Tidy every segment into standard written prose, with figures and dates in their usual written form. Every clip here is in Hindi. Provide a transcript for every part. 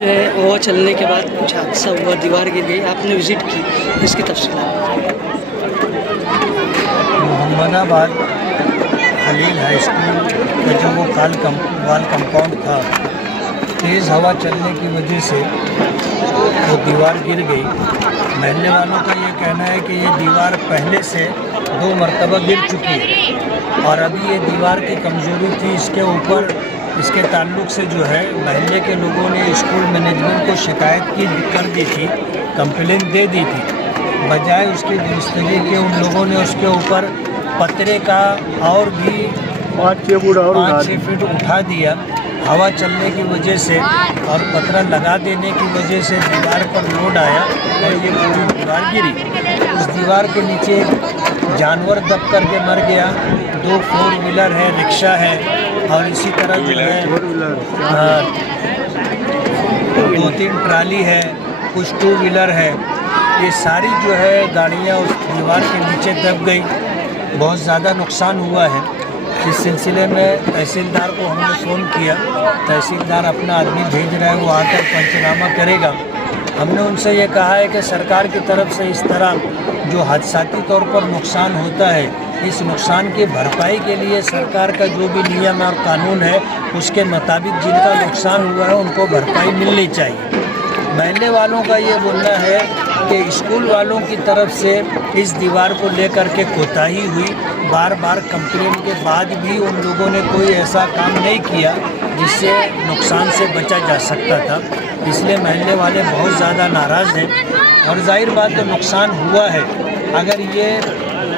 हवा चलने के बाद कुछ हादसा हुआ, दीवार गिर गई, आपने विजिट की, इसकी तफसीलात। मोहम्मदाबाद खलील हाई स्कूल का जो वो वाल कंपाउंड था, तेज़ हवा चलने की वजह से वो दीवार गिर गई। महल्ले वालों का ये कहना है कि ये दीवार पहले से 2 मरतबा गिर चुकी है और अभी ये दीवार की कमज़ोरी थी। इसके ऊपर इसके ताल्लुक़ से जो है महल्ले के लोगों ने स्कूल मैनेजमेंट को शिकायत कर दी थी, कंप्लेंट दे दी थी। बजाय उसकी दुरुस्तगी के उन लोगों ने उसके ऊपर पतरे का और भी 5-6 फीट उठा दिया। हवा चलने की वजह से और पतरा लगा देने की वजह से दीवार पर लोड आया और ये पूरी दीवार गिरी। उस दीवार के नीचे जानवर दब करके मर गया। 2 4 व्हीलर है, रिक्शा है और इसी तरह जो है 2-3 ट्राली है, कुछ 2 व्हीलर है। ये सारी जो है गाड़ियाँ उस दीवार के नीचे दब गई। बहुत ज़्यादा नुकसान हुआ है। इस सिलसिले में तहसीलदार को हमने फ़ोन किया। तहसीलदार अपना आदमी भेज रहा है, वो आकर पंचनामा करेगा। हमने उनसे ये कहा है कि सरकार की तरफ से इस तरह जो हादसाती तौर पर नुकसान होता है, इस नुकसान की भरपाई के लिए सरकार का जो भी नियम और कानून है उसके मुताबिक जिनका नुकसान हुआ है उनको भरपाई मिलनी चाहिए। महल्ले वालों का ये बोलना है कि स्कूल वालों की तरफ से इस दीवार को लेकर के कोताही हुई। बार बार कंप्लेंट के बाद भी उन लोगों ने कोई ऐसा काम नहीं किया जिससे नुकसान से बचा जा सकता था। इसलिए महल्ले वाले बहुत ज़्यादा नाराज़ हैं और जाहिर बात तो नुकसान हुआ है। अगर ये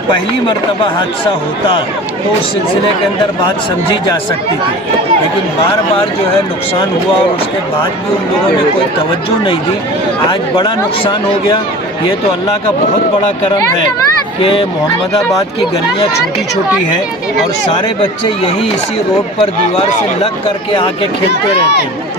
पहली मर्तबा हादसा होता तो उस सिलसिले के अंदर बात समझी जा सकती थी, लेकिन बार बार जो है नुकसान हुआ और उसके बाद भी उन लोगों ने कोई तवज्जो नहीं दी। आज बड़ा नुकसान हो गया। ये तो अल्लाह का बहुत बड़ा करम है कि मोहम्मदाबाद की गलियाँ छोटी छोटी हैं और सारे बच्चे यही इसी रोड पर दीवार से लग करके आके खेलते रहते हैं।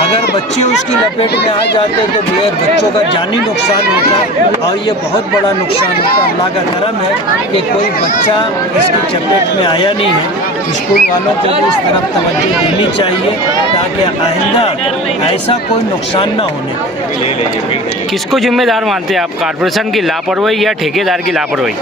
अगर बच्चे उसकी लपेट में आ जाते तो बच्चों का जानी नुकसान होता और ये बहुत बड़ा नुकसान होता। अल्लाह का करम है कि कोई बच्चा इसकी चपेट में आया नहीं है। स्कूल वालों को भी इस तरफ तवज्जो देनी चाहिए ताकि आइंदा ऐसा कोई नुकसान ना होने पाए। किसको जिम्मेदार मानते हैं आप, कॉर्पोरेशन की लापरवाही या ठेकेदार की लापरवाही?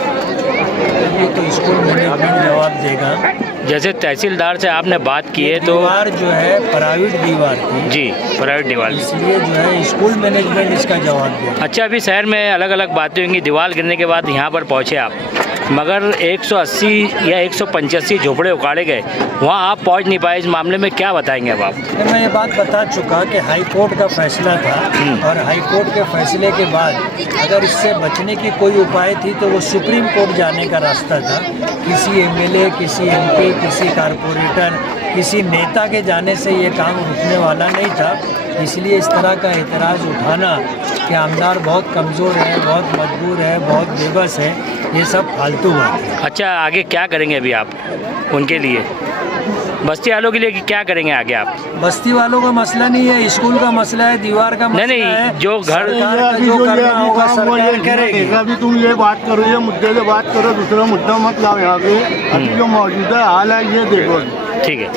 ये तो स्कूल मैनेजमेंट जवाब देगा। जैसे तहसीलदार से आपने बात की है तो दीवार जो है प्राइवेट दीवार थी। जी, प्राइवेट दीवार, इसलिए जो है स्कूल मैनेजमेंट इसका जवाब देगा। अच्छा, अभी शहर में अलग अलग बातें होंगी। दीवार गिरने के बाद यहाँ पर पहुँचे आप, मगर 180 या 185 झोपड़े उखाड़े गए, वहाँ आप पहुँच नहीं पाए। इस मामले में क्या बताएंगे अब आप? मैं ये बात बता चुका कि हाई कोर्ट का फैसला था और हाई कोर्ट के फैसले के बाद अगर इससे बचने की कोई उपाय थी तो वो सुप्रीम कोर्ट जाने का रास्ता था। किसी एमएलए, किसी एमपी, किसी कारपोरेटर, किसी नेता के जाने से ये काम रुकने वाला नहीं था। इसलिए इस तरह का एतराज़ उठाना कि आमदार बहुत कमज़ोर है, बहुत मजबूर है, बहुत बेबस है, ये सब फालतू बात है। अच्छा, आगे क्या करेंगे अभी आप उनके लिए, बस्ती वालों के लिए क्या करेंगे आगे आप? बस्ती वालों का मसला नहीं है, स्कूल का मसला है, दीवार का मसला नहीं, है। जो घर जो करना होगा सरकार करेगी। अभी तुम ये बात करो, ये मुद्दे से बात करो, दूसरा मुद्दा मत लाओ यहाँ पे। अभी जो मौजूदा हाल है ये देखो। ठीक है।